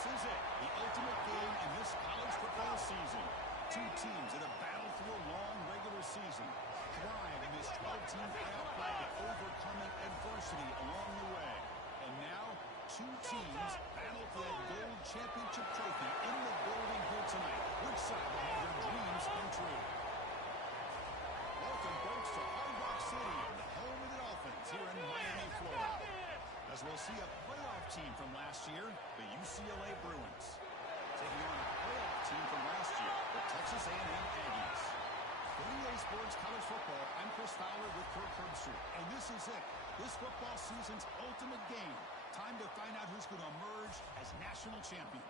This is it, the ultimate game in this college football season. Two teams that have battled through a long regular season, thrive in this 12-team playoff bracket, overcoming adversity along the way. And now, two teams battle for that gold championship trophy in the building here tonight. Which side will have their dreams come true? Welcome, folks, to Hard Rock City, the home of the Dolphins here in Miami, Florida. As we'll see a playoff team from last year, the UCLA Bruins, taking on a playoff team from last year, the Texas A&M Aggies. For EA Sports College Football, I'm Chris Fowler with Kirk Herbstreit, and this is it, this football season's ultimate game. Time to find out who's going to emerge as national champion.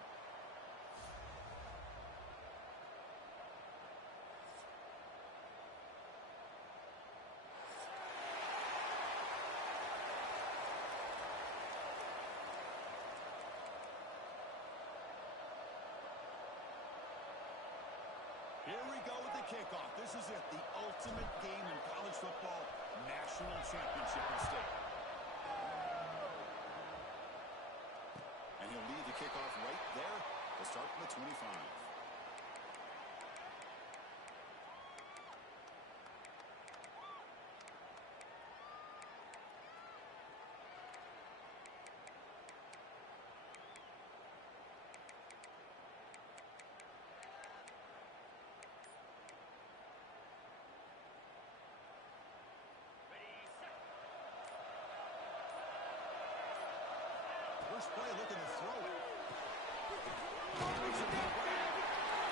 Here we go with the kickoff. This is it, the ultimate game in college football, national championship at stake. And he'll lead the kickoff right there to start from the 25. First play, looking to throw it.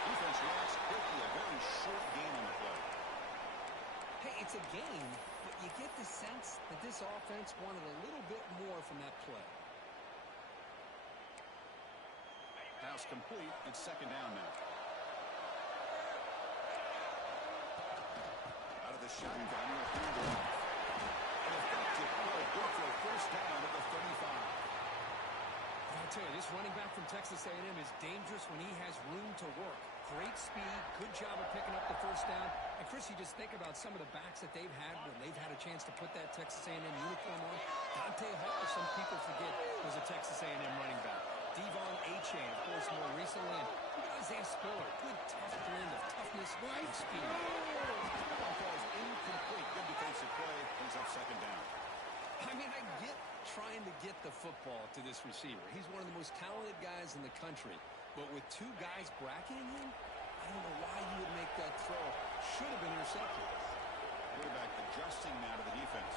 Defense reacts quickly. A very short game on the play. Hey, it's a game, but you get the sense that this offense wanted a little bit more from that play. Pass complete. It's second down now. Out of the shotgun, he'll hand it off. An effective play. Good for a first down at the 35. I'll tell you, this running back from Texas A&M is dangerous when he has room to work. Great speed, good job of picking up the first down. And, Chris, you just think about some of the backs that they've had when they've had a chance to put that Texas A&M uniform on. Dante Hall, some people forget, was a Texas A&M running back. Devon Achane, of course, more recently. And even Isaiah Spiller, good tough blend of toughness and speed. Ball falls incomplete. Good defensive play. Brings up second down. I mean, I get trying to get the football to this receiver. He's one of the most talented guys in the country. But with two guys bracketing him, I don't know why you would make that throw. Should have been intercepted. Quarterback adjusting now to the defense.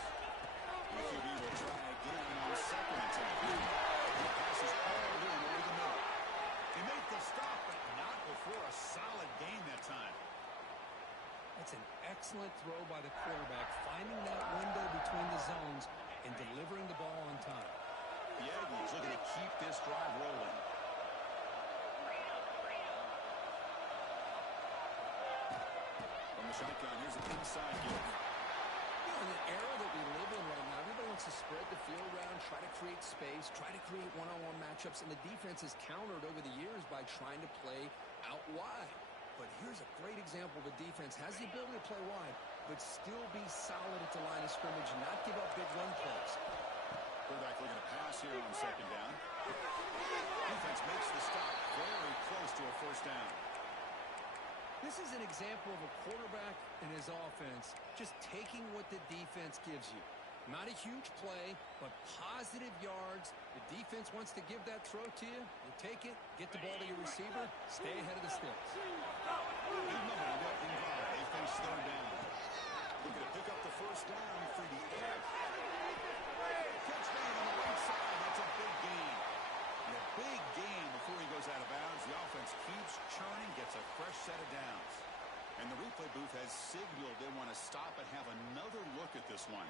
The QB will try again on second attempt. The pass is all in over the middle. He made the stop, but not before a solid gain that time. That's an excellent throw by the quarterback, finding that window between the zones and delivering the ball on time. The Aggies looking to keep this drive rolling. From the shotgun, here's an inside give. You know, in the era that we live in right now, everybody wants to spread the field around, try to create space, try to create one-on-one matchups, and the defense has countered over the years by trying to play out wide. But here's a great example of a defense has the ability to play wide, but still be solid at the line of scrimmage and not give up big run plays. Quarterback looking to pass here on second down. Defense makes the stop very close to a first down. This is an example of a quarterback and his offense just taking what the defense gives you. Not a huge play, but positive yards. The defense wants to give that throw to you. You take it, get the ball to your receiver, stay ahead of the sticks. They face third down. Looking to pick up the first down through the air. Touchdown on the right side. That's a big gain. And a big gain before he goes out of bounds. The offense keeps churning, gets a fresh set of downs. And the replay booth has signaled they want to stop and have another look at this one.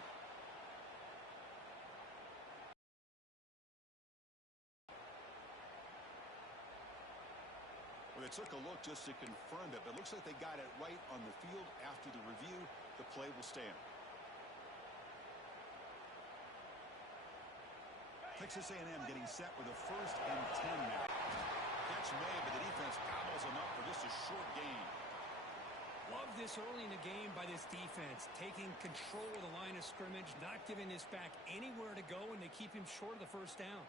Well, they took a look just to confirm it, but it looks like they got it right on the field. After the review, the play will stand. Texas A&M getting set with a 1st and 10 now. Catch made, but the defense gobbles them up for just a short gain. Love this early in the game by this defense, taking control of the line of scrimmage, not giving this back anywhere to go, and they keep him short of the first down.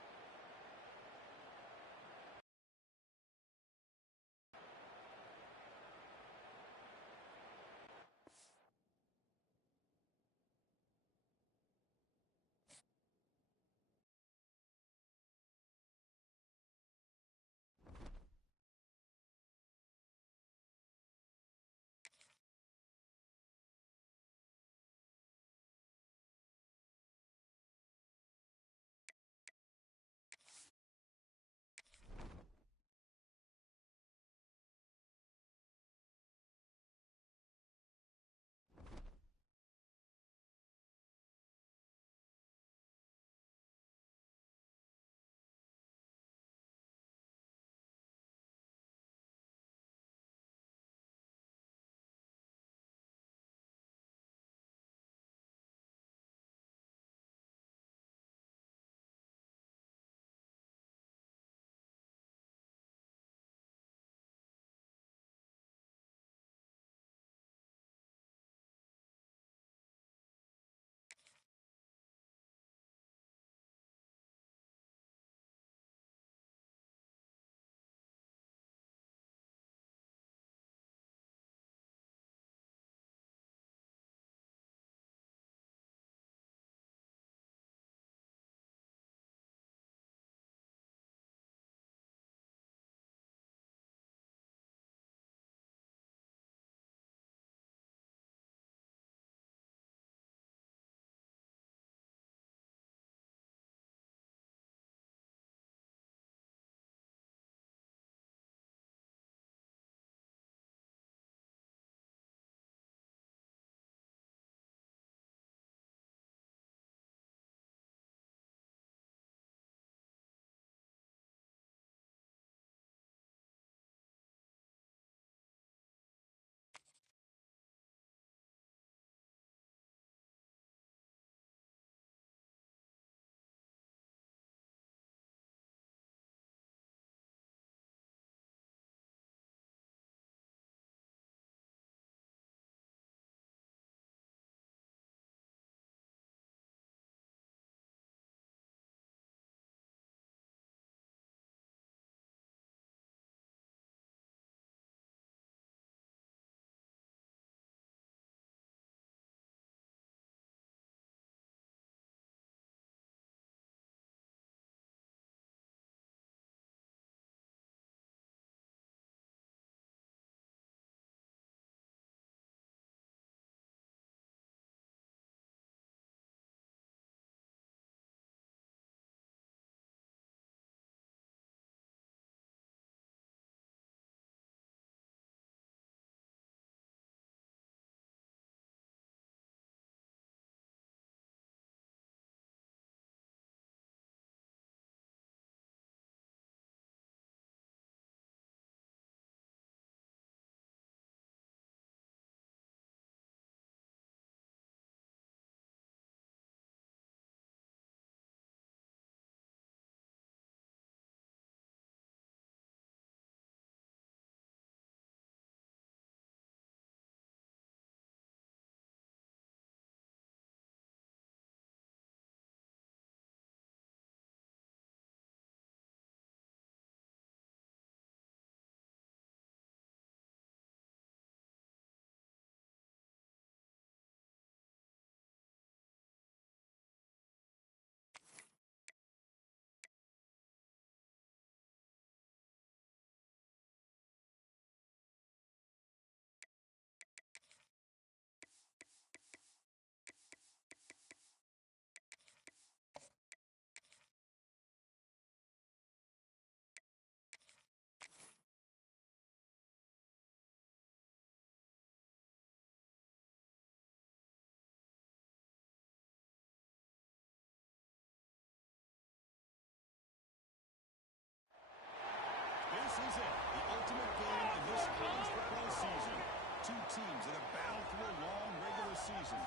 Two teams that have battled through a long regular season,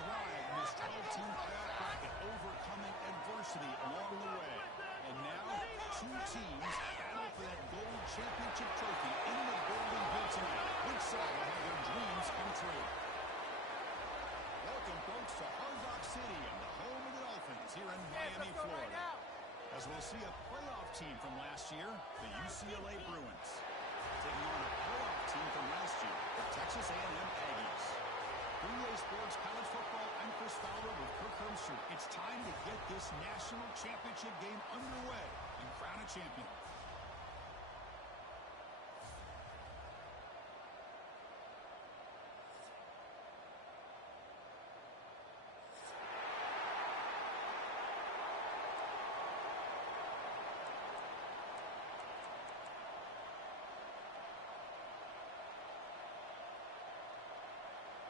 thrive in this 12-team playoff bracket, overcoming adversity along the way. And now, two teams battle for that gold championship trophy in the building here tonight. Which side will have their dreams come true? Welcome, folks, to Hard Rock City and the home of the Dolphins here in Miami, Florida. As we'll see a playoff team from last year, the UCLA Bruins, taking on a playoff team from last year, the Texas A&M Aggies. For EA Sports College Football, I'm Chris Fowler with Kirk Hermster. It's time to get this national championship game underway and crown a champion.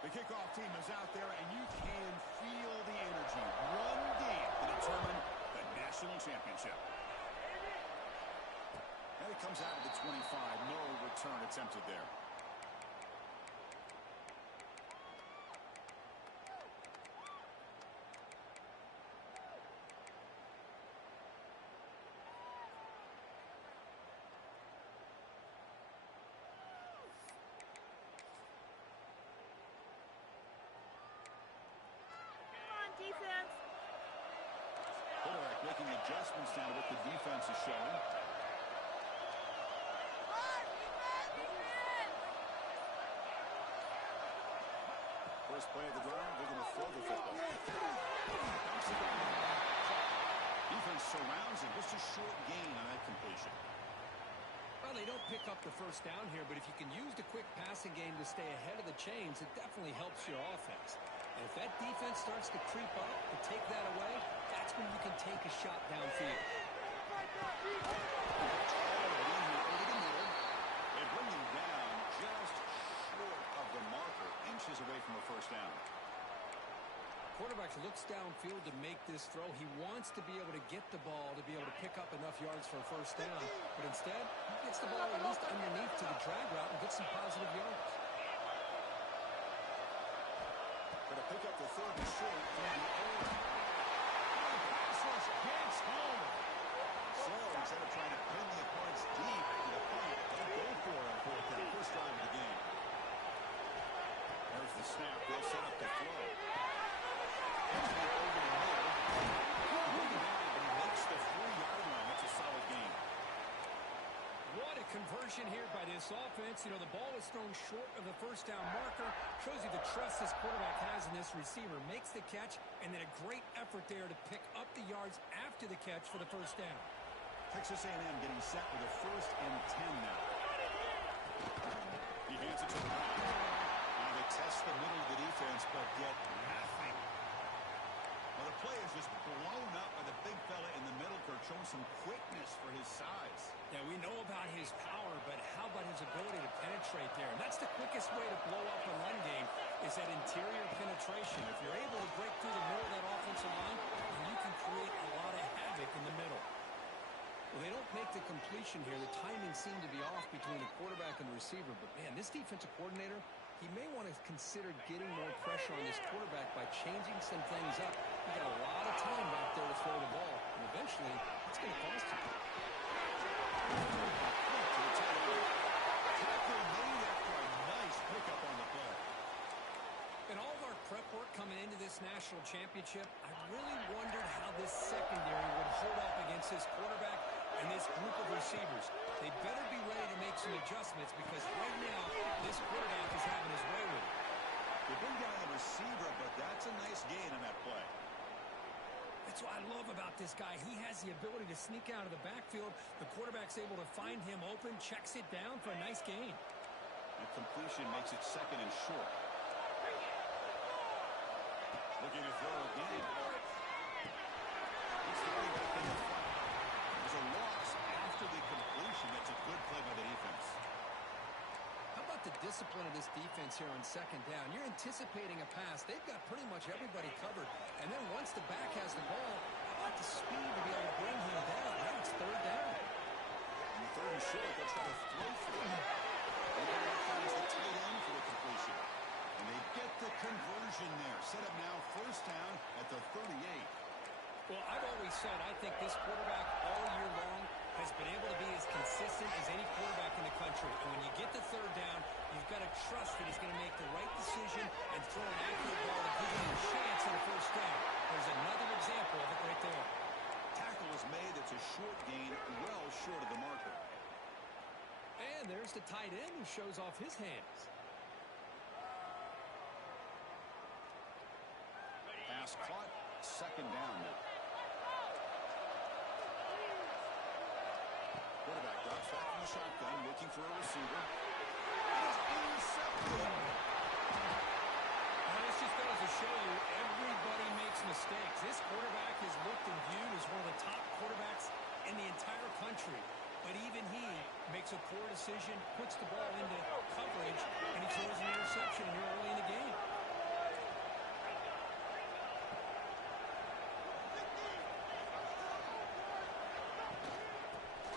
The kickoff team is out there, and you can feel the energy. One game to determine the national championship. And it comes out of the 25. No return attempted there. Defense. Quarterback making adjustments now to what the defense is showing. First play of the drive, they're going to throw the football. Defense surrounds him. Just a short gain on that completion. Well, they don't pick up the first down here, but if you can use the quick passing game to stay ahead of the chains, it definitely helps your offense. And if that defense starts to creep up to take that away, that's when you can take a shot downfield. They bring him down just short of the marker, inches away from a first down. Quarterback looks downfield to make this throw. He wants to be able to get the ball to be able to pick up enough yards for a first down. But instead, he gets the ball at least underneath to the drag route and gets some positive yards. Going to pick up the third and short from the old. Pass rush gets home. So instead of trying to pin the opponents deep in the punt, they go for it on fourth down. First drive of the game. There's the snap. They'll set up the flow. Over the middle. Moving down, but he makes the 3-yard line. That's a solid gain. What a conversion here by this offense. You know, the ball was thrown short of the first down marker. Shows you the trust this quarterback has in this receiver. Makes the catch, and then a great effort there to pick up the yards after the catch for the first down. Texas A&M getting set with a 1st and 10 now. He hands it to the right. Now they test the middle of the defense, but get nothing. Well, the play is just blown up by the big fella in the middle, Kirk, showing some quickness for his size. Yeah, we know about his power, but how about his ability to penetrate there? And that's the quickest way to blow up a run game is that interior penetration. If you're able to break through the middle of that offensive line, then you can create a lot of havoc in the middle. Well, they don't make the completion here. The timing seemed to be off between the quarterback and the receiver. But, man, this defensive coordinator, he may want to consider getting more pressure on this quarterback by changing some things up. He got a lot of time back there to throw the ball. And eventually, it's going to cost him. Tackle made after a nice pickup on the play. In all of our prep work coming into this national championship, I really wondered how this secondary would hold up against this quarterback and this group of receivers. They better be ready to make some adjustments because right now, this quarterback is having his way with it. They bring down the receiver, but that's a nice gain on that play. That's what I love about this guy. He has the ability to sneak out of the backfield. The quarterback's able to find him open, checks it down for a nice gain. The completion makes it 2nd and short. Looking to throw again. He's throwing back in the front. There's a loss after the completion. That's a good play by the defense. How about the discipline of this defense here on 2nd down? You're anticipating a pass. They've got pretty much everybody covered. And then once the back has the ball, how about the speed to be able to bring him down? Now it's 3rd down. And the 3rd and short, they'll try to throw for him. Finds the tight end for the completion. And they get the conversion there. Set up now first down at the 38. Well, I've always said I think this quarterback all year long has been able to be as consistent as any quarterback in the country. And when you get the third down, you've got to trust that he's going to make the right decision and throw an accurate ball to give you a chance at a first down. There's another example of it right there. Tackle is made. It's a short gain, well short of the marker. And there's the tight end who shows off his hands. Pass caught. Second down now. Quarterback drops back from the shotgun, looking for a receiver. It is intercepted. Well, this just goes to show you everybody makes mistakes. This quarterback is looked and viewed as one of the top quarterbacks in the entire country. But even he makes a poor decision, puts the ball into coverage, and he throws an interception here early in the game.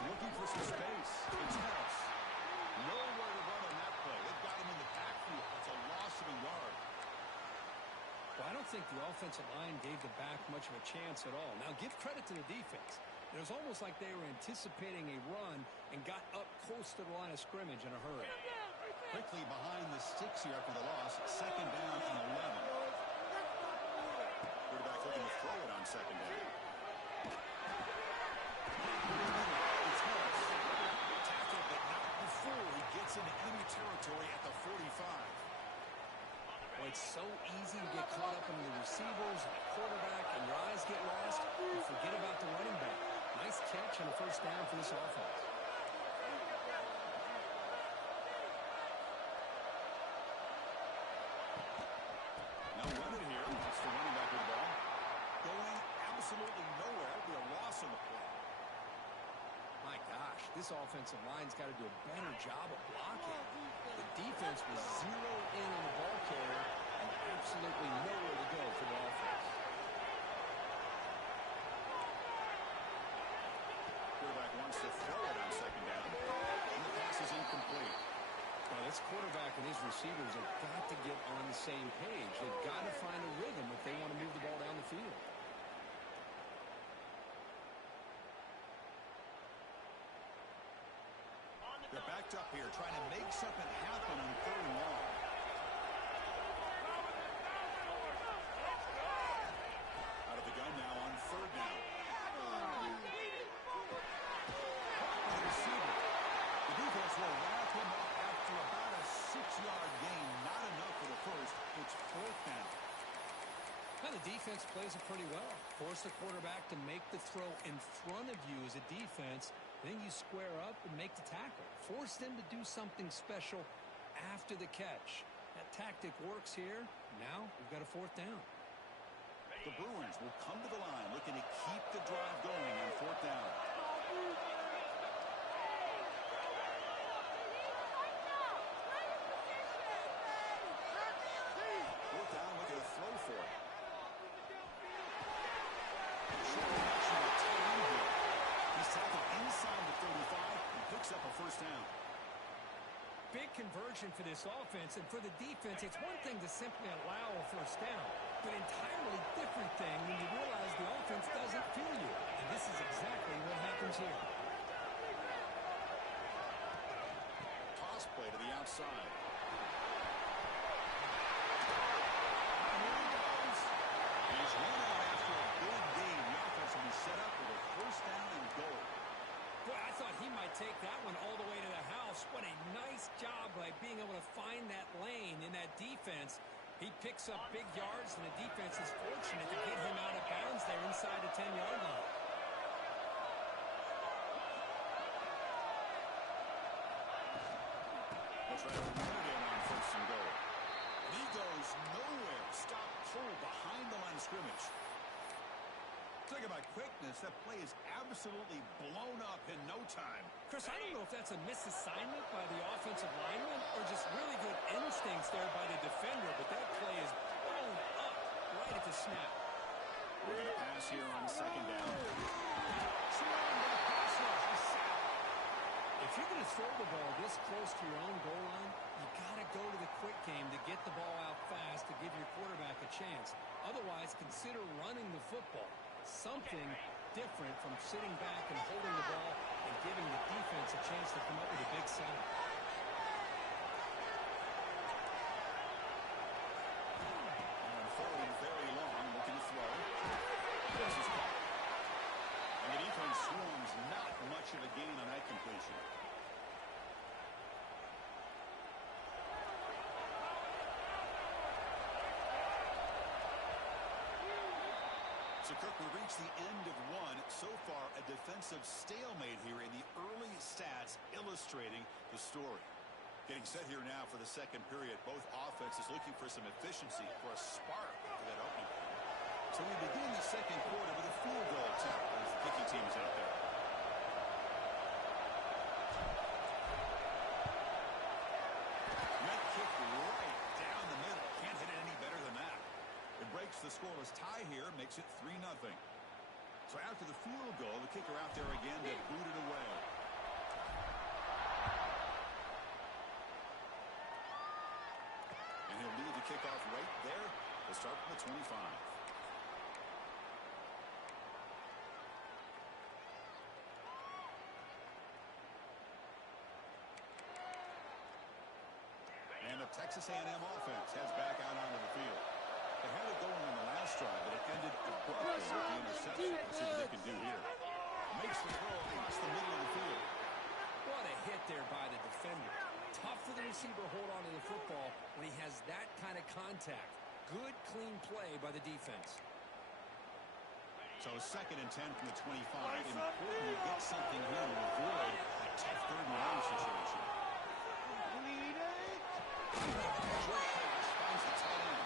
Looking for some space. It's Harris. Nowhere to run on that play. They've got him in the backfield. It's a loss of a yard. Well, I don't think the offensive line gave the back much of a chance at all. Now, give credit to the defense. It was almost like they were anticipating a run and got up close to the line of scrimmage in a hurry. Quickly behind the sticks here after the loss. Second down and 11. Quarterback looking to throw it on second down. It's Harris. Tackled, but not before he gets into enemy territory at the 45. Well, it's so easy to get caught up in the receivers and the quarterback, and your eyes get lost. You forget about the running back. Nice catch and a first down for this offense. Now run it here. It's the running back with the ball. Going absolutely nowhere. It'll be a loss on the play. My gosh, this offensive line's got to do a better job of blocking. The defense was zeroed in on the ball carrier and absolutely nowhere to go for the offense. Quarterback wants to throw it on second down. And the pass is incomplete. Well, this quarterback and his receivers have got to get on the same page. They've got to find a rhythm if they want to move the ball down the field. They're backed up here trying to make something happen on third and long. Out of the gun now on third down. The receiver. The defense will wrap him up after about a 6-yard gain. Not enough for the first. It's fourth down. Well, the defense plays it pretty well. Force the quarterback to make the throw in front of you as a defense. Then you square up and make the tackle. Force them to do something special after the catch. That tactic works here. Now we've got a fourth down. The Bruins will come to the line looking to keep the drive going on fourth down. Fourth down, looking to throw for it. He's tackled inside the 35 and picks up a first down. Big conversion for this offense, and for the defense, it's one thing to simply allow a first down, but entirely different thing when you realize the offense doesn't feel you. And this is exactly what happens here. Toss play to the outside. He's run out after a big gain. The offense will be set up with a first down and goal. Boy, I thought he might take that one all the way to the house. What a nice job by being able to find that lane in that defense. He picks up big yards, and the defense is fortunate to get him out of bounds there inside the 10-yard line. They'll try to run it in on first and goal. And he goes nowhere. Stop cold behind the line of scrimmage. Talk about quickness. That play is absolutely blown up in no time. Chris, I don't know if that's a misassignment by the offensive lineman or just really good instincts there by the defender, but that play is blown up right at the snap. We're going to pass here on second down. Surrounded by the pass rush. He's sacked. If you're going to throw the ball this close to your own goal line, you got to go to the quick game to get the ball out fast to give your quarterback a chance. Otherwise, consider running the football. Something different from sitting back and holding the ball and giving the defense a chance to come up with a big sack. And third and very long, looking to throw. This is caught. And the defense swarms not much of a gain on that completion. So, Kirk, we reached the end of one. So far, a defensive stalemate here in the early stats illustrating the story. Getting set here now for the second period. Both offenses looking for some efficiency, for a spark for that opening. So we begin the second quarter with a field goal attempt as the kicking team is out there. Net kick right down the middle. Can't hit it any better than that. It breaks the scoreless tie here, makes it 3-0. So after the field goal, the kicker out there again to boot it away. And he'll lead the kickoff right there. We'll start from the 25. And the Texas A&M offense heads back out onto the field. They had it going on the last drive, but it ended abruptly with the interception. Let's see what they can do here. Makes the throw across the middle of the field. What a hit there by the defender. Tough for the receiver to hold on to the football when he has that kind of contact. Good, clean play by the defense. So 2nd and 10 from the 25. Important to get something here to avoid a tough third-and-long situation. Short pass finds the tight end.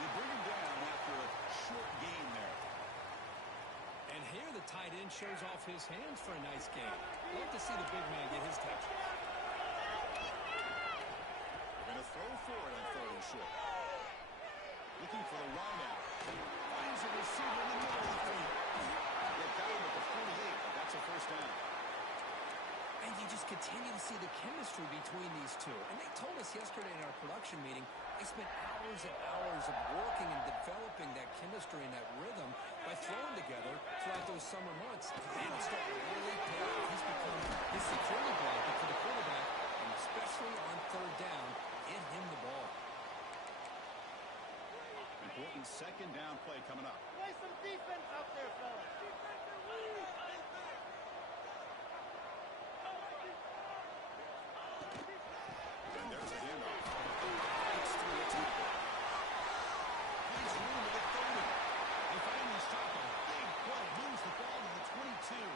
They bring him down after a short gain there. And here the tight end shows off his hands for a nice game. Love to see the big man get his touch. They're going to throw for it on 3rd and short. Looking for the wideout. Finds a receiver in the middle of the field. They're down at the 48, but that's a first down. And you just continue to see the chemistry between these two. And they told us yesterday in our production meeting, they spent hours and hours of working and developing that chemistry and that rhythm by throwing together throughout those summer months. And it's starting to really pay off. He's become his security blanket for the quarterback, and especially on 3rd down, get him the ball. Important 2nd down play coming up. Play some defense out there, fellas. And there's a handoff. It's through the tackle. Finds room to get 30. They finally stop him. Big play. Moves the ball to the 22.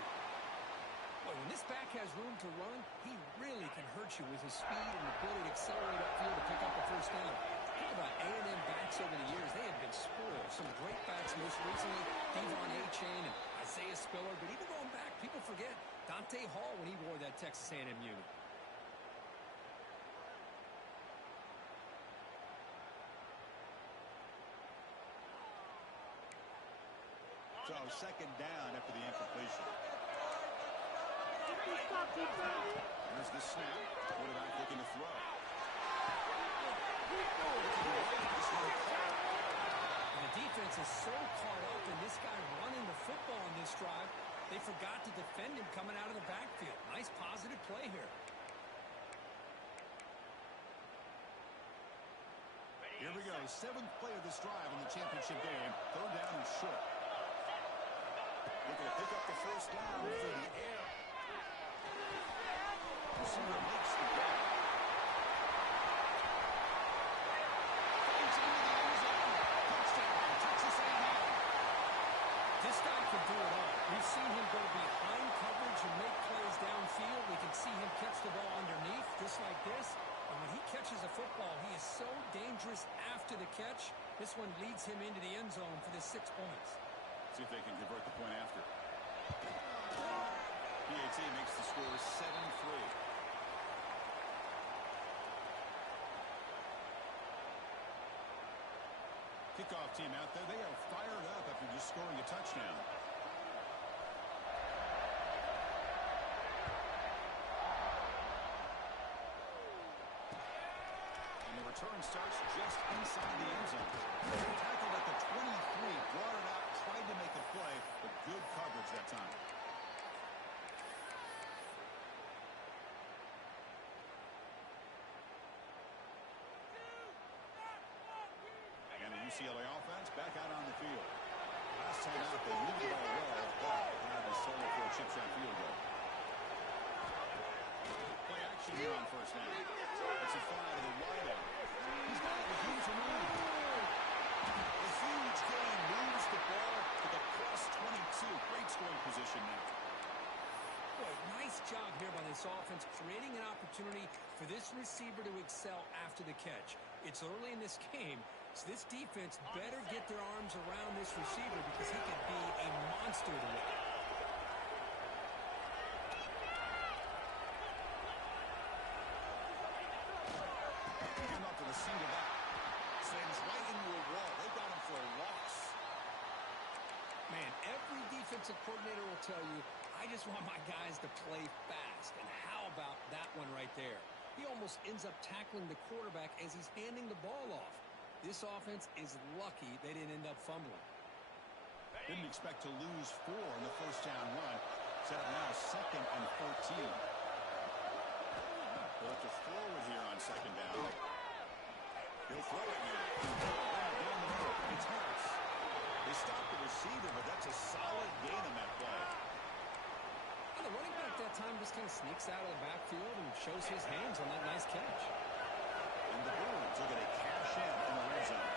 Boy, when this back has room to run, he really can hurt you with his speed and ability to accelerate upfield to pick up a first down. Think about A&M backs over the years. They have been spoiled. Some great backs most recently, Devon A-Chain and Isaiah Spiller. But even going back, people forget Dante Hall when he wore that Texas A&M unit. So 2nd down after the incompletion. There's the snap. Quarterback looking to throw. And the defense is so caught up in this guy running the football on this drive, they forgot to defend him coming out of the backfield. Nice positive play here. Here we go. 7th play of this drive in the championship game. 3rd down and short. Looking to pick up the first down through the air. Receiver makes the grab. Finds into the end zone. Touchdown, Texas A&M. This guy can do it all. We've seen him go behind coverage and make plays downfield. We can see him catch the ball underneath, just like this. And when he catches a football, he is so dangerous after the catch. This one leads him into the end zone for the 6 points. See if they can convert the point after. PAT makes the score 7-3. Kickoff team out there. They are fired up after just scoring a touchdown. return starts just inside the end zone. Tackled at the 23, brought it out, tried to make a play, but good coverage that time. And the UCLA offense back out on the field. Last time out, they moved the ball well, but had to settle for a chip shot field goal. Play action here on first down. It's a fly to the wide end. He's got it with room to move. A huge gain moves the ball to the +22. Great scoring position now. Boy, nice job here by this offense, creating an opportunity for this receiver to excel after the catch. It's early in this game, so this defense better get their arms around this receiver because he could be a monster to win. Came up with a single back. Sends right into a wall. They got him for a loss. Man, every defensive coordinator will tell you, I just want my guys to play fast. And how about that one right there? He almost ends up tackling the quarterback as he's handing the ball off. This offense is lucky they didn't end up fumbling. Didn't expect to lose 4 in the first down run. Set up now 2nd and 14. They'll have to throw it here on 2nd down. He'll throw it now. Down the middle. It's Harris. They stopped the receiver, but that's a solid gain on that play. The running back that time just kind of sneaks out of the backfield and shows his hands on that nice catch. And the Bruins are going to cash in the red zone.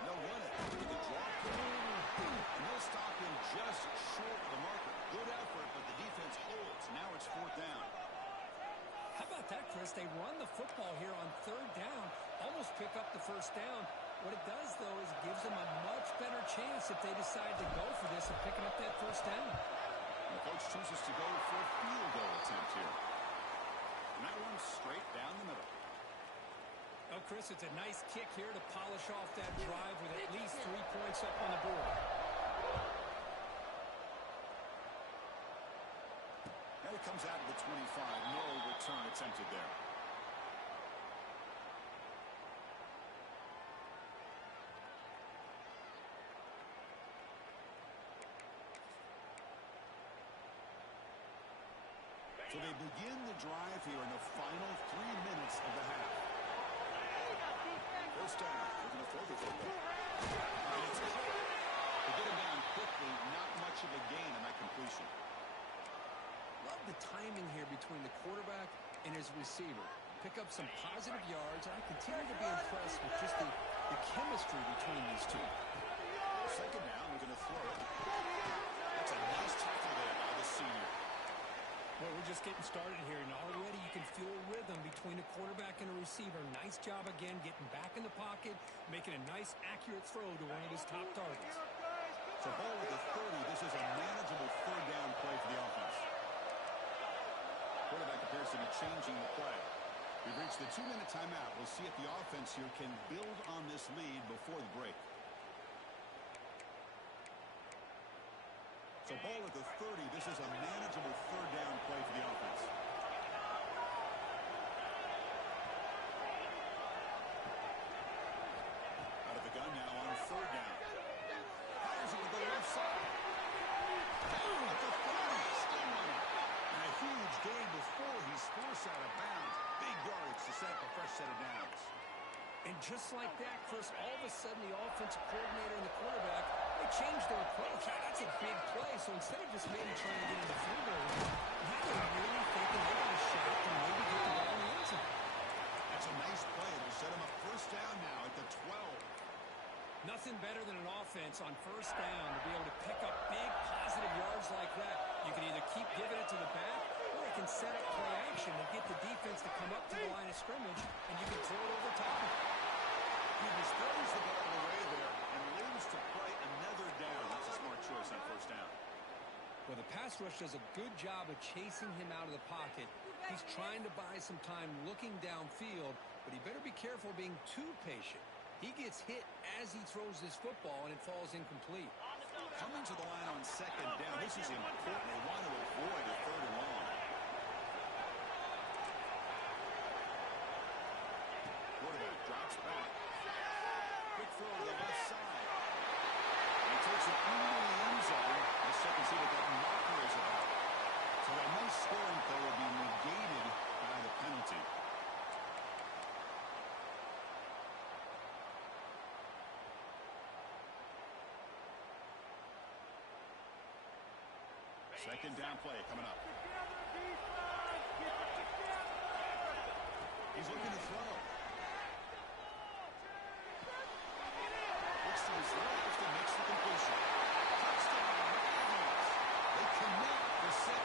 They'll run it with the draw play. And they'll stop him just short of the marker. Good effort, but the defense holds. Now it's 4th down. How about that, Chris? They run the football here on 3rd down, almost pick up the first down. What it does, though, is it gives them a much better chance if they decide to go for this and picking up that first down. The coach chooses to go for a field goal attempt here. And that one's straight down the middle. Oh, Chris, it's a nice kick here to polish off that drive with at least 3 points up on the board. And it comes out of the 25. No return attempted there. So they begin the drive here in the final 3 minutes of the half. First down. They're going to throw the football. And it's caught. They get him down quickly. Not much of a gain on that completion. Love the timing here between the quarterback and his receiver. Pick up some positive yards, and I continue to be impressed with just the chemistry between these two. Second down, we're going to throw it. That's a nice tackle there by the senior. Well, we're just getting started here, and already you can feel rhythm between a quarterback and a receiver. Nice job again getting back in the pocket, making a nice, accurate throw to one of his top targets. So ball with the 30. This is a manageable 3rd down play for the offense. Quarterback appears to be changing the play. We've reached the 2-minute timeout. We'll see if the offense here can build on this lead before the break. So ball at the 30. This is a manageable 3rd down play for the offense. Out of the gun now on 3rd down. Fires it with the left side. Down at the 30. Still running. And a huge gain before he's forced out of bounds. Big yards to set up a fresh set of downs. And just like that, Chris, all of a sudden the offensive coordinator and the quarterback, they changed their approach. That's a big play. So instead of just maybe trying to get in the field goal line, now they're really thinking they're going to shot and maybe get the ball in the end zone. That's a nice play. It'll set him up 1st down now at the 12. Nothing better than an offense on 1st down to be able to pick up big positive yards like that. You can either keep giving it to the back, or you can set up play action and get the defense to come up to the line of scrimmage, and you can throw it over top. He just throws the ball away there and leaves to play another down. That's a smart choice on 1st down. Well, the pass rush does a good job of chasing him out of the pocket. He's trying to buy some time looking downfield, but he better be careful being too patient. He gets hit as he throws this football, and it falls incomplete. Coming to the line on second down. This is important. They want to avoid a third and long. Quarterback drops back. Quick throw to the left side. He takes it into the end zone. Let's check and see what that marker is about. So that nice scoring play will be negated by the penalty. Second down play coming up. He's looking to throw. Looks to his left and makes the completion. Touchdown, Ravens. They connect for 6.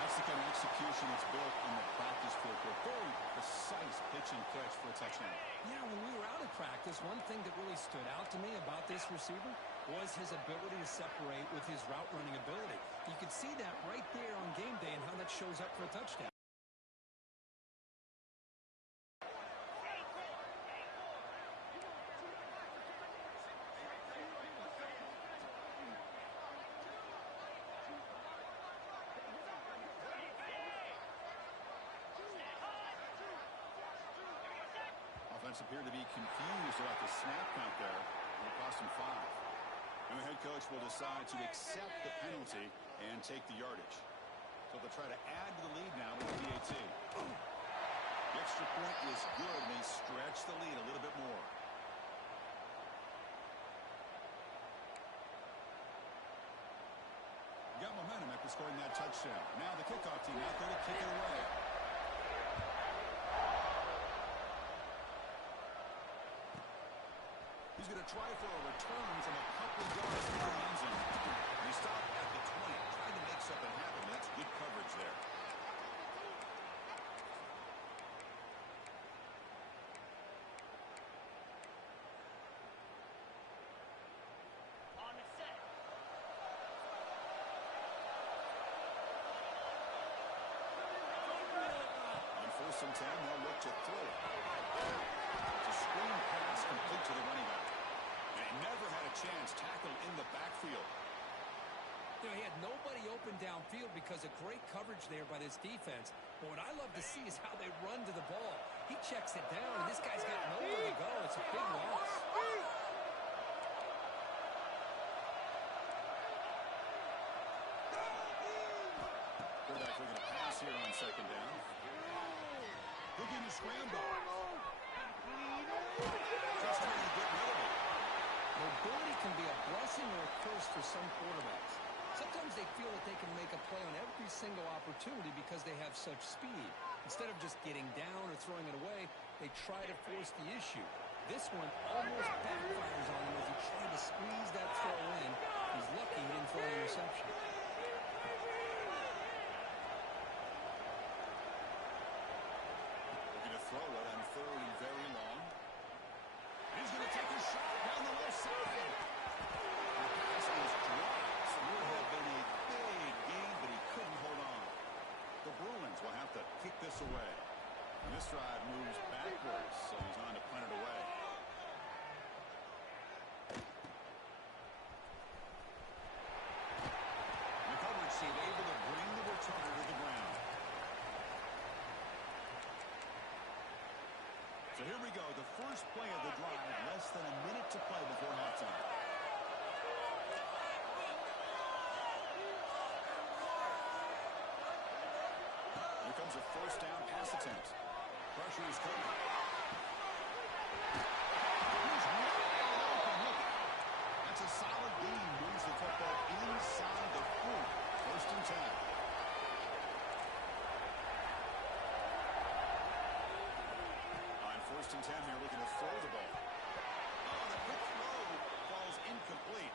That's the kind of execution that's built on the practice field. A very precise pitch and catch for a touchdown. Yeah, when we were out of practice, one thing that really stood out to me about this receiver was his ability to separate with his route running ability. You could see that right there on game day and how that shows up for a touchdown. Offense appeared to be confused about the snap count there, and it cost him 5. And the head coach will decide to accept the penalty and take the yardage. So they'll try to add to the lead now with the PAT. The extra point is good, and they stretch the lead a little bit more. Got momentum after scoring that touchdown. Now the kickoff team out there to kick it away. He's going to try for a return from a couple yards from the end zone. He stopped at the 20, trying to make something happen. That's good coverage there. On the set. On 1st and 10, they'll look to throw it. It's a screen pass complete to the running back. And he never had a chance tackled in the backfield. You know, he had nobody open downfield because of great coverage there by this defense. But what I love to see is how they run to the ball. He checks it down, and this guy's got nowhere to go. It's a big loss. Quarterback looking to pass here on second down. Looking to scramble. Just trying to get rid of it. Mobility can be a blessing or a curse for some quarterbacks. Sometimes they feel that they can make a play on every single opportunity because they have such speed. Instead of just getting down or throwing it away, they try to force the issue. This one almost backfires on him as he tried to squeeze that throw in. He's lucky he didn't throw an interception. Looking to throw it on 3rd and very long. He's going to take a shot down the left side. The pass is dropped. So it would have been a big game, but he couldn't hold on. The Bruins will have to kick this away. And this drive moves backwards, so he's on to punt it away. And the coverage team able to bring the returner to the ground. So here we go, the first play of the drive, less than a minute to play before halftime. Here comes a 1st down pass attempt. Pressure is coming. He's wide open. Look out. That's a solid gain. Moves the football inside the 4. 1st and 10. On 1st and 10, they're looking to throw the ball. Oh, the quick throw falls incomplete.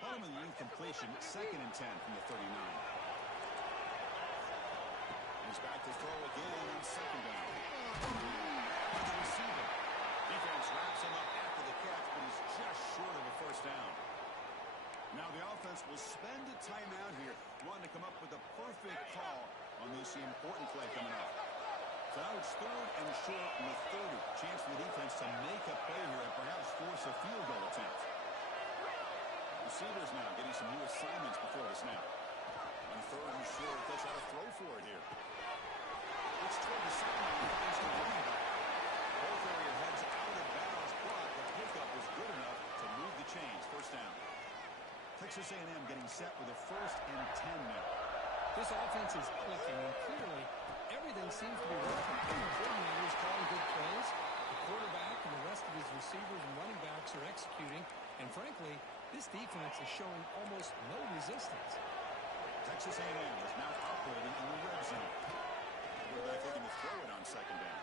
Following the incompletion, 2nd and 10 from the 39. He's back to throw again on 2nd down. to the receiver. Defense wraps him up after the catch, but he's just short of a first down. Now the offense will spend a timeout here, wanting to come up with a perfect call on this important play coming up. So now it's 3rd and short in the 30. Chance for the defense to make a play here and perhaps force a field goal attempt. Receivers now getting some new assignments before the snap. On 3rd and short, they'll try to throw for it here. It's toward the sideline and finds the running back. Both area heads out of bounds, but the pickup was good enough to move the chains. First down. Texas A&M getting set with a 1st and 10 now. This offense is clicking, and clearly everything seems to be working. The coordinator is calling good plays. The quarterback and the rest of his receivers and running backs are executing. And frankly, this defense is showing almost no resistance. Texas A&M is now operating in the red zone. Quarterback looking to throw it on 2nd down.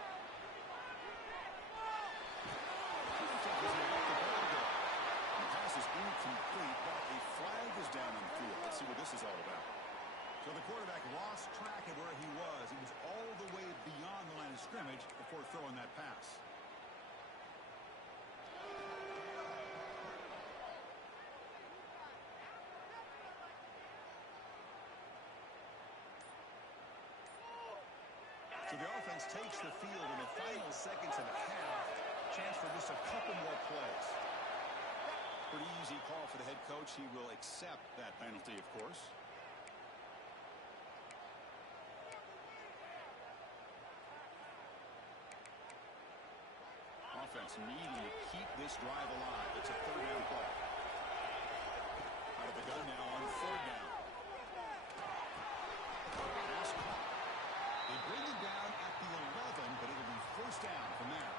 The pass is incomplete, but a flag is down on the field. Let's see what this is all about. So the quarterback lost track of where he was. He was all the way beyond the line of scrimmage before throwing that pass. So the offense takes the field in the final seconds of the half. Chance for just a couple more plays. Pretty easy call for the head coach. He will accept that penalty, of course. Offense needing to keep this drive alive. It's a 3rd down play. Out of the gun now on 3rd down. Pass caught. They bring it down at the 11, but it'll be 1st down from there.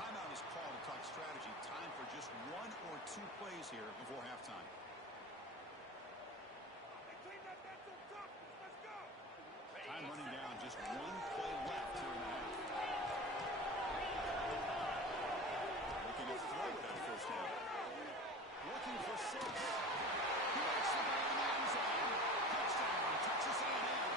Timeout is called to talk strategy. Time for just 1 or 2 plays here before halftime. Time running down. Just 1 play left here in the half. Looking to throw it on 1st down. Looking for 6. He makes the play in the end zone. Touchdown, Texas A&M.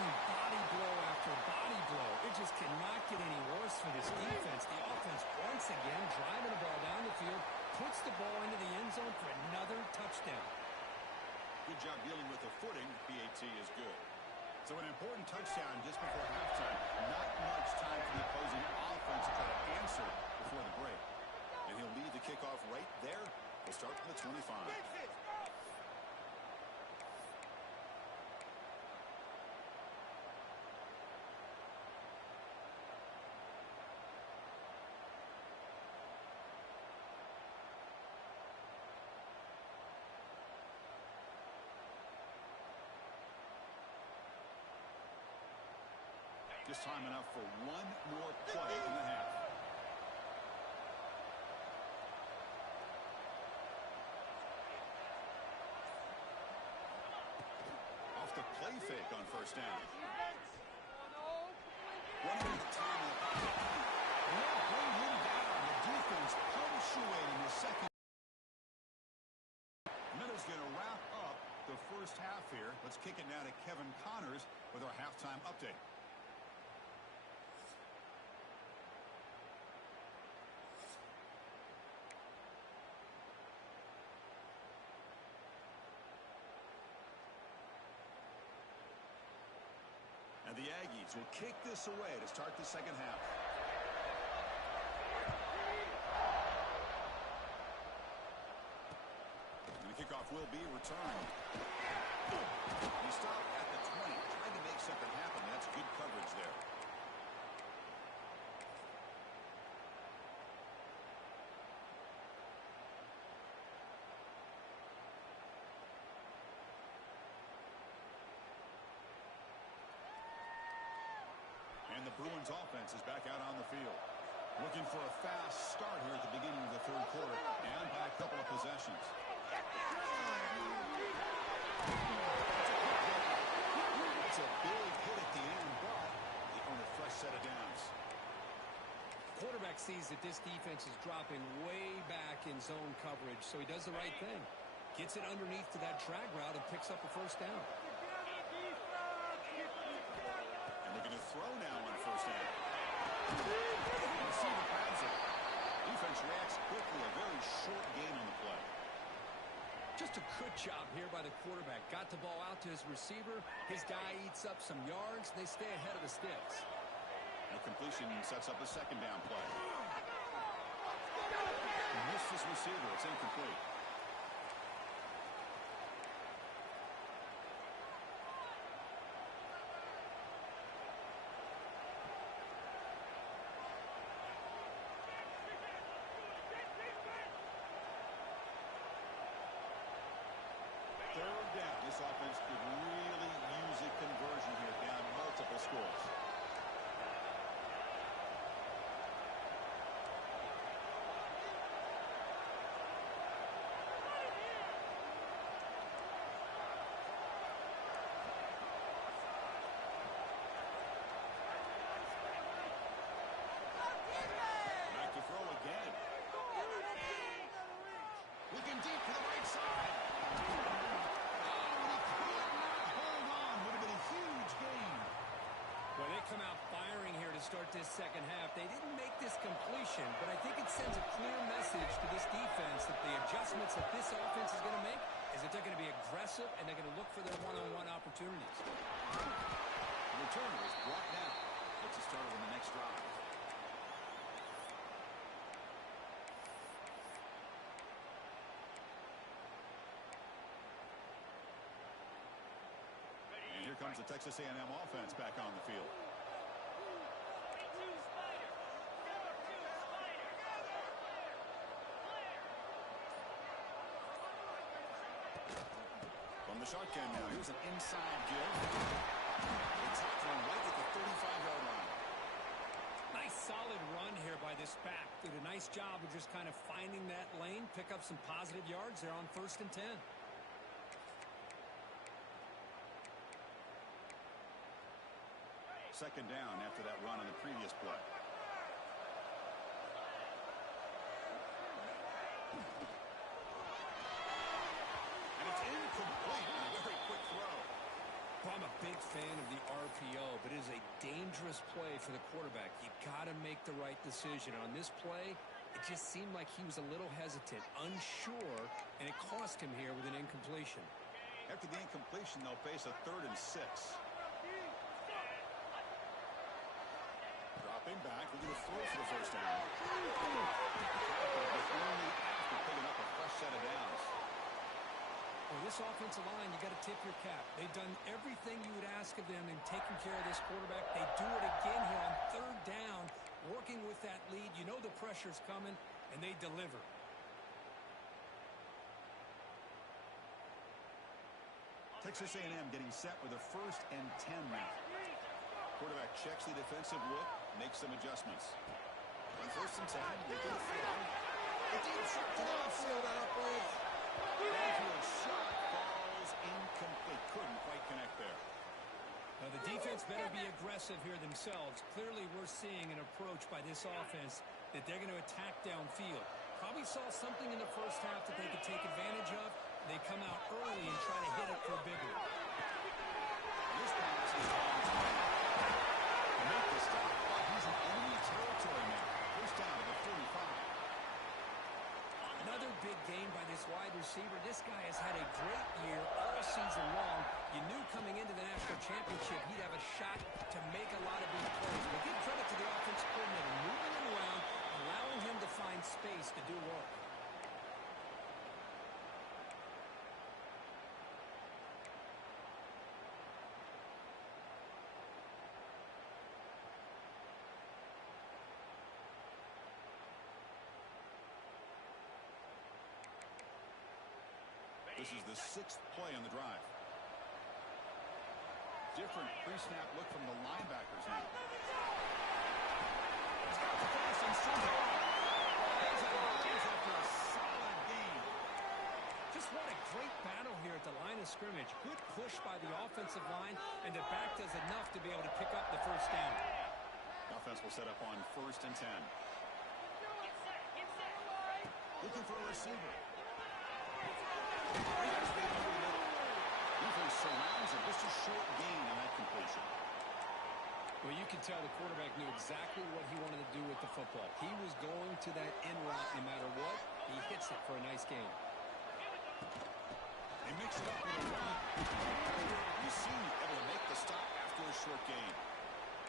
Body blow after body blow. It just cannot get any worse for this defense. The offense once again driving the ball down the field, puts the ball into the end zone for another touchdown. Good job dealing with the footing. PAT is good. So an important touchdown just before halftime. Not much time for the opposing offense to try to answer before the break. And he'll lead the kickoff right there. We'll start from the 25. Just time enough for 1 more play in the half. Off the play fake on 1st down. One at a time. Bring him down. The defense punctuating the second. Middle's going to wrap up the 1st half here. Let's kick it now to Kevin Connors with our halftime update. And the Aggies will kick this away to start the 2nd half. And the kickoff will be returned. He stopped at the 20, trying to make something happen. That's good coverage there. And the Bruins offense is back out on the field. Looking for a fast start here at the beginning of the 3rd quarter. Down by a couple of possessions. It's a big hit at the end, but they earn a fresh set of downs. Quarterback sees that this defense is dropping way back in zone coverage, so he does the right thing. Gets it underneath to that drag route and picks up a 1st down. Looking to throw now on 1st down. The receiver grabs it. Defense reacts quickly. A very short gain on the play. Just a good job here by the quarterback. Got the ball out to his receiver. His guy eats up some yards. They stay ahead of the sticks. The completion sets up a second down play. Missed his receiver. It's incomplete. Third down. This offense could really use a conversion here, down multiple scores. Back to throw again. Looking deep to the right side. Well, they come out firing here to start this second half. They didn't make this completion, but I think it sends a clear message to this defense that the adjustments that this offense is going to make is that they're going to be aggressive and they're going to look for their one-on-one opportunities. The returner is brought down. Gets us started on the next drive. And here comes the Texas A&M offense back on the field. From the shotgun now, here's an inside give. They tackle him right at the 35-yard line. Nice solid run here by this back. Did a nice job of just kind of finding that lane, pick up some positive yards there on 1st and 10. Second down after that run on the previous play. And it's incomplete. A very quick throw. Well, I'm a big fan of the RPO, but it is a dangerous play for the quarterback. You got to make the right decision. On this play, it just seemed like he was a little hesitant, unsure, and it cost him here with an incompletion. After the incompletion, they'll face a 3rd and 6. Dropping back, we're going to throw for the first down. Only after picking up a fresh set of downs. Well, this offensive line, you got to tip your cap. They've done everything you would ask of them in taking care of this quarterback. They do it again here on 3rd down, working with that lead. You know the pressure's coming, and they deliver. Texas A&M getting set with a 1st and 10 now. Quarterback checks the defensive look, makes some adjustments. On 1st and 10, looking to throw. The deep shot to the outfield on a bridge. Outfield shot falls incomplete. Couldn't quite connect there. Now, the defense better be aggressive here themselves. Clearly, we're seeing an approach by this offense that they're going to attack downfield. Probably saw something in the first half that they could take advantage of. They come out early and try to hit it for a big one. This pass is on time. Make the stop. He's in enemy territory now. First down to the 45. Another big game by this wide receiver. This guy has had a great year all season long. You knew coming into the national championship he'd have a shot to make a lot of big plays. But give credit to the offensive coordinator, moving him around, allowing him to find space to do work. This is the 6th play on the drive. Different pre-snap look from the linebackers now. He's got the pass and somehow goes out of bounds after a solid gain. Just what a great battle here at the line of scrimmage. Good push by the offensive line, and the back does enough to be able to pick up the first down. The offense will set up on 1st and 10. Looking for a receiver. Defense surrounds him. Just a short gain on that completion. Well, you can tell the quarterback knew exactly what he wanted to do with the football. He was going to that in route no matter what. He hits it for a nice gain. They mix it up with a run. You see, able to make the stop after a short gain.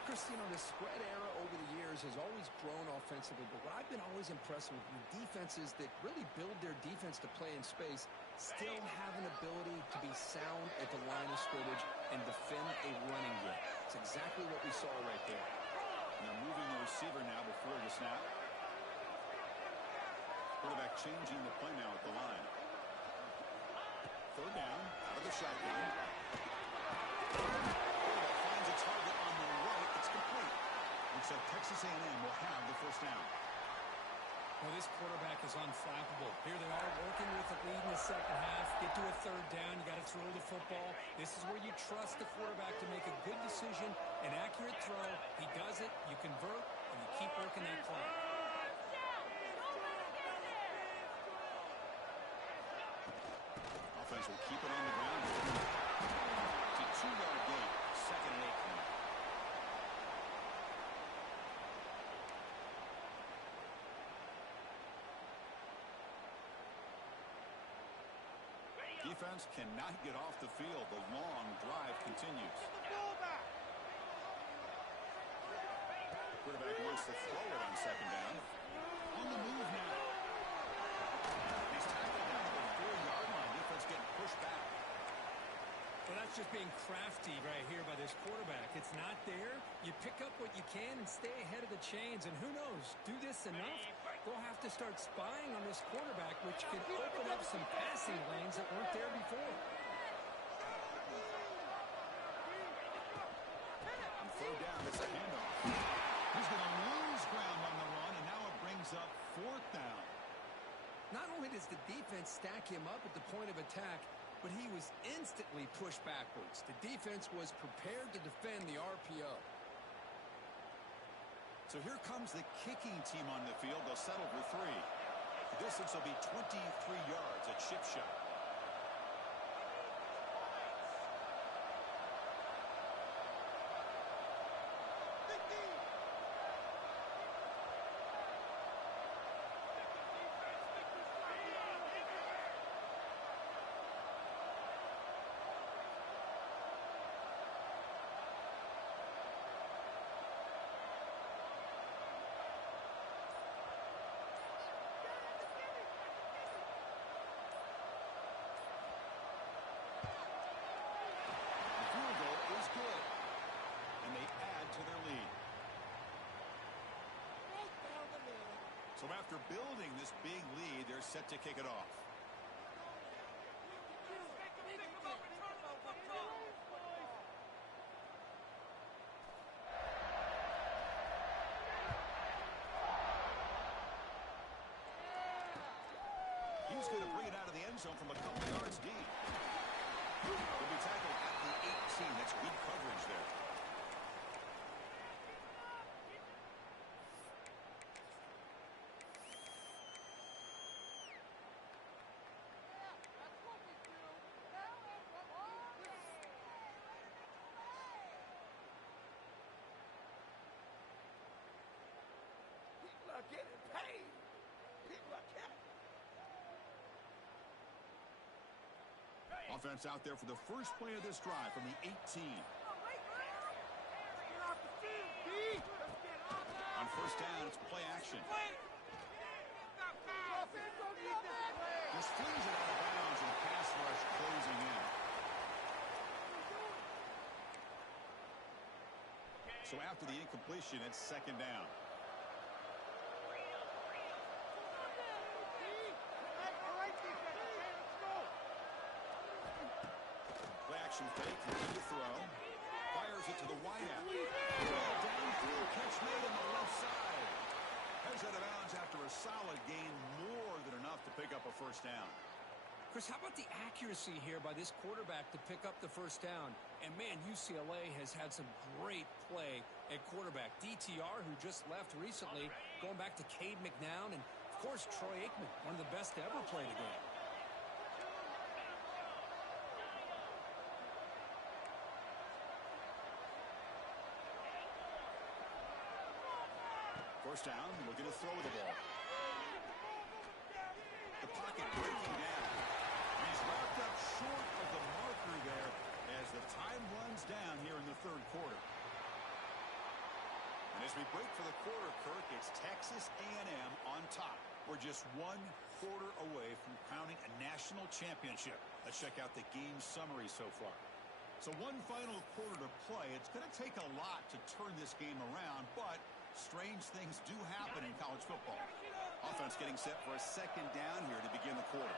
Chris, you know, the spread era over the years has always grown offensively, but what I've been always impressed with defenses that really build their defense to play in space still have an ability to be sound at the line of scrimmage and defend a running game. It's exactly what we saw right there. And they're moving the receiver now before the snap. Quarterback changing the play now at the line. Third down, out of the shotgun. Quarterback finds a target on the right. It's complete. Looks like Texas A&M will have the first down. Well, this quarterback is unflappable. Here they are working with the lead in the second half. Get to a third down. You got to throw the football. This is where you trust the quarterback to make a good decision, an accurate throw. He does it, you convert, and you keep working that clock. Offense will keep it on the ground. It's a 2-yard gain. Second and 8 now. Defense cannot get off the field. The long drive continues. Quarterback wants to throw it on second down. On the move now. He's tackled down at the 4-yard line. Defense getting pushed back. Well, that's just being crafty right here by this quarterback. It's not there. You pick up what you can and stay ahead of the chains. And who knows, do this enough, they'll have to start spying on this quarterback, which could open up some passing lanes that weren't there before. On third down, it's a handoff. He's going to lose ground on the run, and now it brings up fourth down. Not only does the defense stack him up at the point of attack, but he was instantly pushed backwards. The defense was prepared to defend the RPO. So here comes the kicking team on the field. They'll settle for 3. The distance will be 23 yards at chip shot. Good. And they add to their lead. So after building this big lead, they're set to kick it off. He's going to bring it out of the end zone from a couple yards deep. He'll be tackled at the 18. That's good coverage there. People are getting paid. People are getting. Offense out there for the first play of this drive from the 18. On first down, it's play action. Just flings it out of bounds and pass rush closing in. So after the incompletion, it's second down. Action fake, ready to throw. Fires it to the wideout. Downfield catch made on the left side. Heads out of bounds after a solid gain, more than enough to pick up a first down. Chris, how about the accuracy here by this quarterback to pick up the first down? And, man, UCLA has had some great play at quarterback. DTR, who just left recently, going back to Cade McNown, and, of course, Troy Aikman, one of the best to ever play the game. First down, looking to throw the ball. The pocket breaking down. And he's wrapped up short of the marker there as the time runs down here in the third quarter. And as we break for the quarter, Kirk, it's Texas A&M on top. We're just 1 quarter away from crowning a national championship. Let's check out the game summary so far. So one final quarter to play. It's going to take a lot to turn this game around, but strange things do happen in college football. Offense getting set for a second down here to begin the quarter.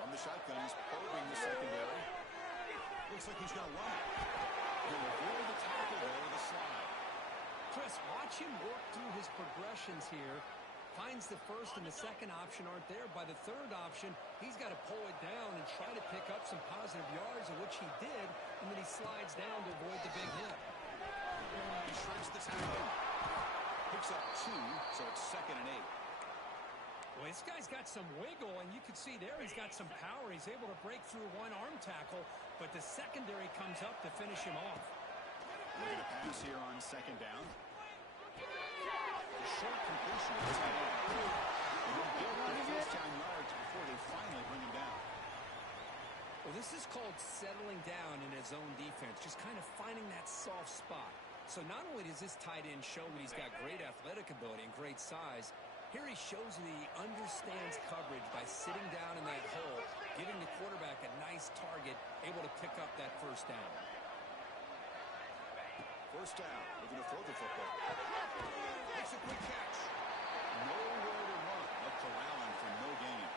From the shotgun, he's probing the secondary. Looks like he's going to run it. He'll avoid the tackle there with a slide. Chris, watch him work through his progressions here. Finds the first and the second option aren't there. By the third option, he's got to pull it down and try to pick up some positive yards, of which he did, and then he slides down to avoid the big hit. He shreds the tackle. Picks up 2, so it's 2nd and 8. Well, this guy's got some wiggle, and you can see there he's got some power. He's able to break through one arm tackle, but the secondary comes up to finish him off. Looking to pass here on second down. The short completion of the tight end. They will build the first down yards before they finally bring him down. Well, this is called settling down in his own defense, just kind of finding that soft spot. So not only does this tight end show that he's got great athletic ability and great size, here he shows that he understands coverage by sitting down in that hole, giving the quarterback a nice target, able to pick up that first down. First down, looking to throw the football. Makes a quick catch. Nowhere to run. A corralling for no gain.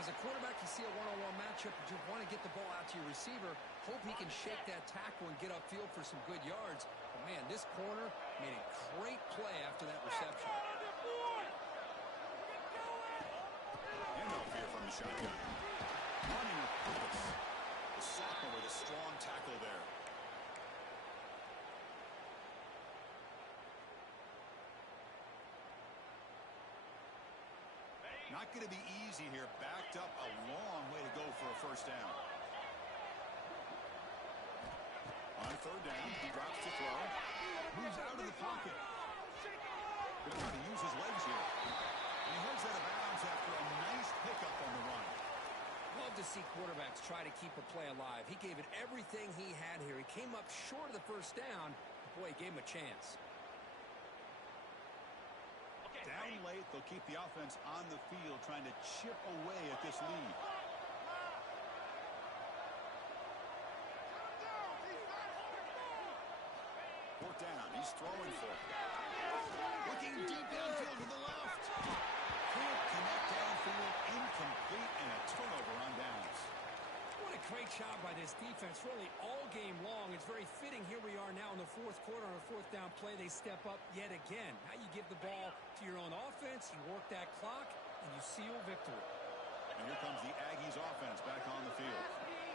As a quarterback, you see a one-on-one matchup, but you want to get the ball out to your receiver, hope he can shake that tackle and get upfield for some good yards. But man, this corner made a great play after that reception. Handoff here from the shotgun. Running with purpose. The Sackler with a strong tackle there. Not going to be easy here. Backed up a long way to go for a first down. On third down, he drops to throw. Moves out of the pocket. Going to try to use his legs here. And he heads out of bounds after a nice pickup on the run. Love to see quarterbacks try to keep a play alive. He gave it everything he had here. He came up short of the first down. Boy, he gave him a chance. Down late, they'll keep the offense on the field trying to chip away at this lead. Fourth down, he's throwing for it. Looking deep downfield to the left. Can't connect downfield, incomplete, and a turnover on downs. What a great job by this defense, really all game long. It's very fitting. Here we are now in the fourth quarter on a fourth down play. They step up yet again. Now you give the ball to your own offense, you work that clock, and you seal victory. And here comes the Aggies offense back on the field.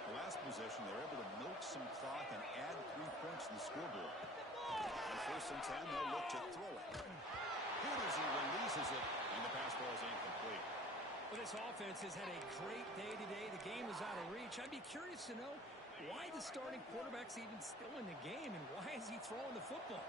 The last possession, they're able to milk some clock and add 3 points to the scoreboard. On 1st and 10, they'll look to throw it. Good as he releases it, and the pass ball is incomplete. Well, this offense has had a great day today. The game is out of reach. I'd be curious to know why the starting quarterback's even still in the game, and why is he throwing the football?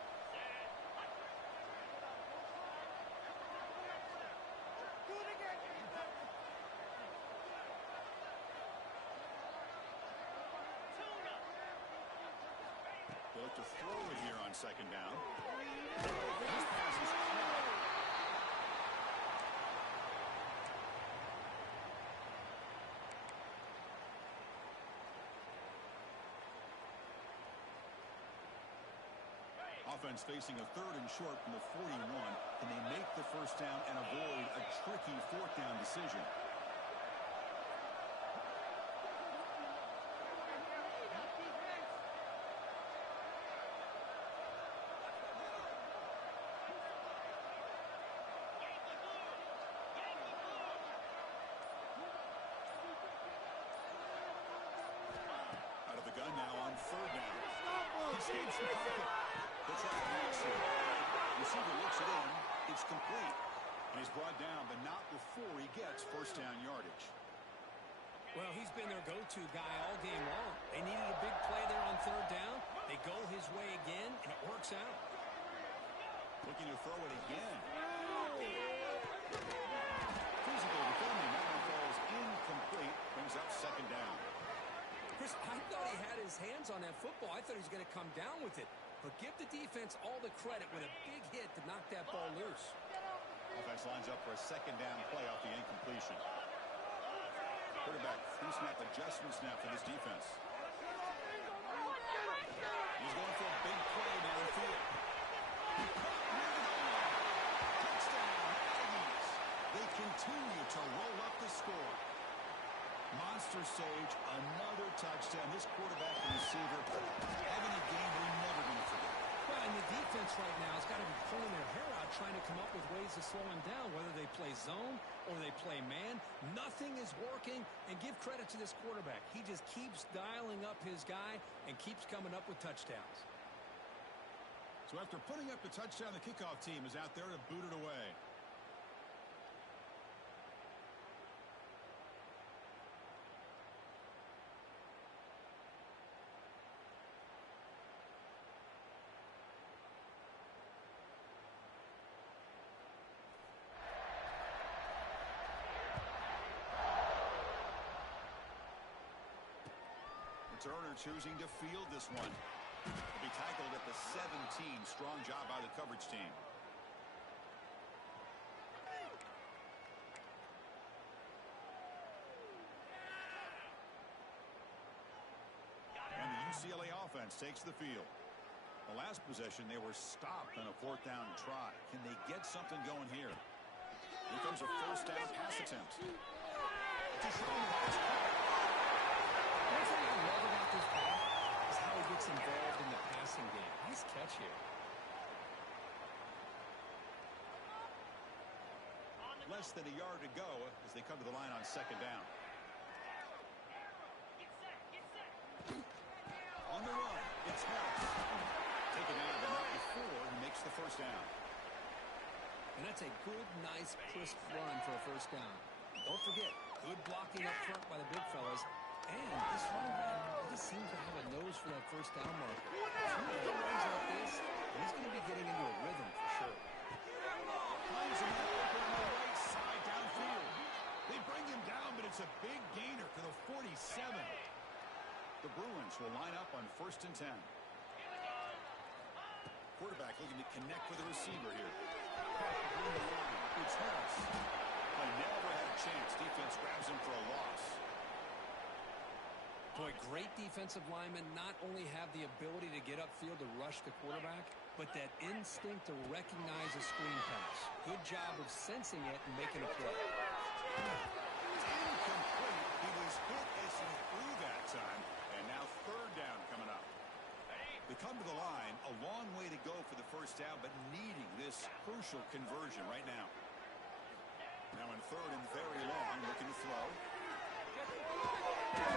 They look to throw it here on second down. This pass is caught. Offense facing a 3rd and short from the 41. Can they make the first down and avoid a tricky 4th down decision? Out of the gun now on 3rd down. He escapes the pocket. They'll try to pass here. Receiver looks it in. It's complete. And he's brought down, but not before he gets first down yardage. Well, he's been their go-to guy all game long. They needed a big play there on third down. They go his way again, and it works out. Looking to throw it again. Physical defending. That one falls incomplete. Brings up second down. Chris, I thought he had his hands on that football. I thought he was going to come down with it. But give the defense all the credit with a big hit to knock that ball loose. Offense lines up for a second down play off the incompletion. Quarterback, pre-snap adjustment snap for this defense. He's going for a big play downfield. Touchdown, Aggies. They continue to roll up the score. Monster Sage, another touchdown. This quarterback and receiver having a game we're never going to forget. Well, and the defense right now has got to be pulling their hair out trying to come up with ways to slow him down, whether they play zone or they play man. Nothing is working, and give credit to this quarterback. He just keeps dialing up his guy and keeps coming up with touchdowns. So after putting up the touchdown, the kickoff team is out there to boot it away. Turner choosing to field this one. He'll be tackled at the 17. Strong job by the coverage team. And the UCLA offense takes the field. The last possession, they were stopped on a fourth down try. Can they get something going here? Here comes a first down pass attempt. One thing I love about this ball is how he gets involved in the passing game. Nice catch here. Less than a yard to go as they come to the line on second down. On the run, it's Harris. Taken out of the night before, he makes the first down. And that's a good, nice, crisp run for a first down. Don't forget, good blocking up front by the big fellas. And this running back just seems to have a nose for that first down marker. Two runs like this, he's going to be getting into a rhythm for sure. Finds him open on the right side downfield. They bring him down, but it's a big gainer to the 47. The Bruins will line up on 1st and 10. Quarterback looking to connect with the receiver here. It's Harris. They never had a chance. Defense grabs him for a loss. Boy, great defensive linemen not only have the ability to get upfield to rush the quarterback, but that instinct to recognize a screen pass. Good job of sensing it and making a play. Incomplete. He was hit as he threw that time. And now third down coming up. They come to the line, a long way to go for the first down, but needing this crucial conversion right now. Now in third and very long, looking to throw.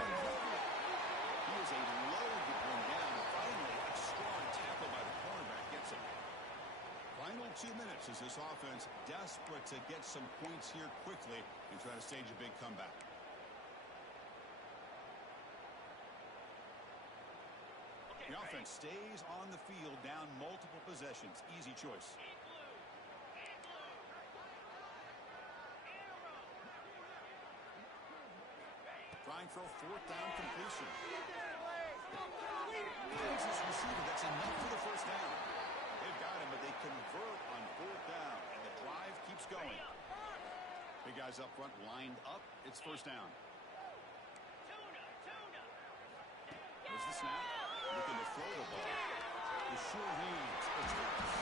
He is a load to bring down. Finally, a strong tackle by the cornerback gets him. Final 2 minutes as this offense desperate to get some points here quickly and try to stage a big comeback. The offense stays on the field, down multiple possessions. Easy choice. Trying for a fourth down completion. Finds his receiver. That's enough for the first down. They've got him, but they convert on fourth down, and the drive keeps going. Big guys up front lined up. It's first down. There's the snap. Looking to throw the ball. The sure hands. It's Harris.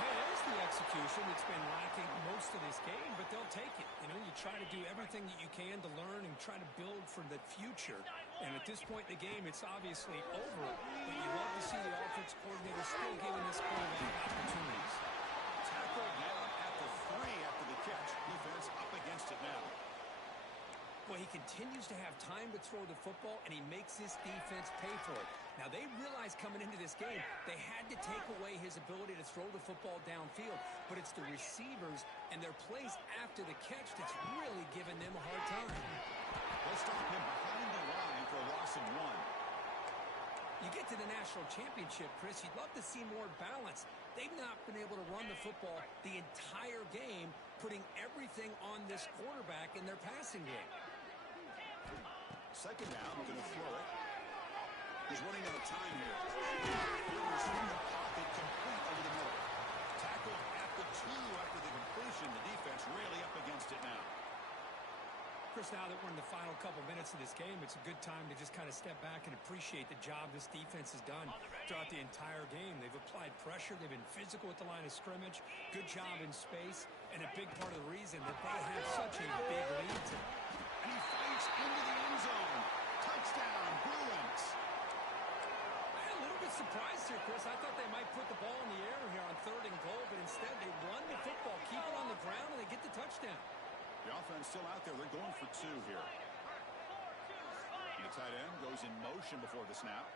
Hey, there's the execution that's been lacking most of this game, but they'll take it. You know, you try to do everything that you can to learn and try to build for the future. And at this point in the game, it's obviously over. But you love to see the offense coordinator still giving this quarterback opportunities. Tackled down at the 3 after the catch. Defense up against it now. Well, he continues to have time to throw the football, and he makes this defense pay for it. Now, they realized coming into this game, they had to take away his ability to throw the football downfield, but it's the receivers and their plays after the catch that's really giving them a hard time. They'll stop him behind the line for a loss of 1. You get to the national championship, Chris, you'd love to see more balance. They've not been able to run the football the entire game, putting everything on this quarterback in their passing game. Second down, we're going to throw it. He's running out of time here. Here's from the pocket, complete over the middle. Tackled at the 2 after the completion. The defense really up against it now. Chris, now that we're in the final couple minutes of this game, it's a good time to just kind of step back and appreciate the job this defense has done throughout the entire game. They've applied pressure. They've been physical at the line of scrimmage. Good job in space. And a big part of the reason that they have such a big lead today. And he fights into the end zone. Touchdown, Bruins. I'm a little bit surprised here, Chris. I thought they might put the ball in the air here on 3rd and goal, but instead they run the football, keep it on the ground, and they get the touchdown. The offense still out there. They're going for 2 here. And the tight end goes in motion before the snap.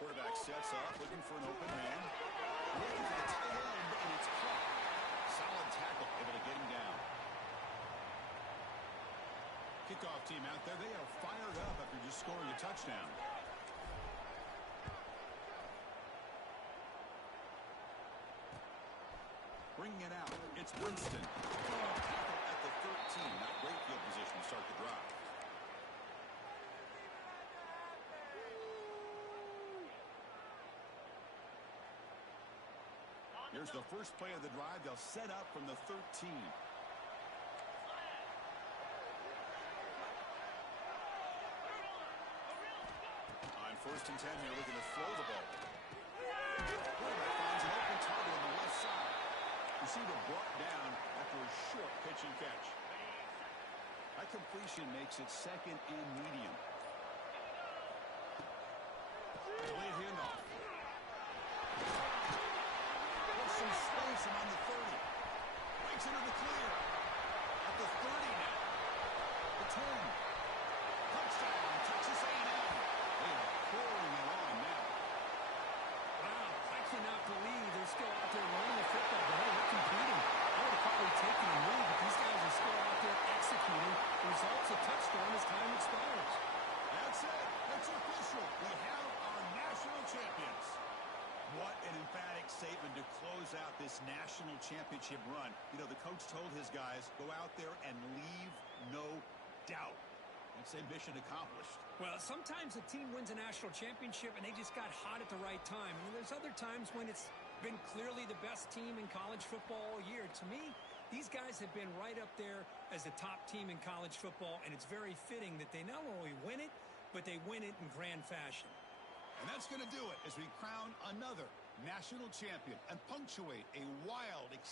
Quarterback sets up, looking for an open man. Looking for the tight end, and it's caught. Solid tackle, able to get him down. Kickoff team out there. They are fired up after just scoring a touchdown. Bringing it out, it's Winston. Tackle at the 13. Not great field position to start the drive. Here's the first play of the drive. They'll set up from the 13. On 1st and 10 here, looking to throw the ball. Quarterback finds an open target on the left side. Receiver brought down after a short pitch and catch. That completion makes it 2nd and medium. Delayed handoff. There's some space around the 30. Breaks into the clear. At the 30 now. The 10. Touchdown, Texas A&M. They are pouring it on now. Wow, I cannot believe they're still out there running the football. But hey, they're competing. I would have probably taken a move, but these guys are still out there executing. Results a touchdown as time expires. That's it. It's official. We have our national champions. What an emphatic statement to close out this national championship run. You know, the coach told his guys, go out there and leave no doubt. I'd say mission accomplished. Well, sometimes a team wins a national championship and they just got hot at the right time. And there's other times when it's been clearly the best team in college football all year. To me, these guys have been right up there as the top team in college football, and it's very fitting that they not only win it, but they win it in grand fashion. And that's going to do it as we crown another national champion and punctuate a wild,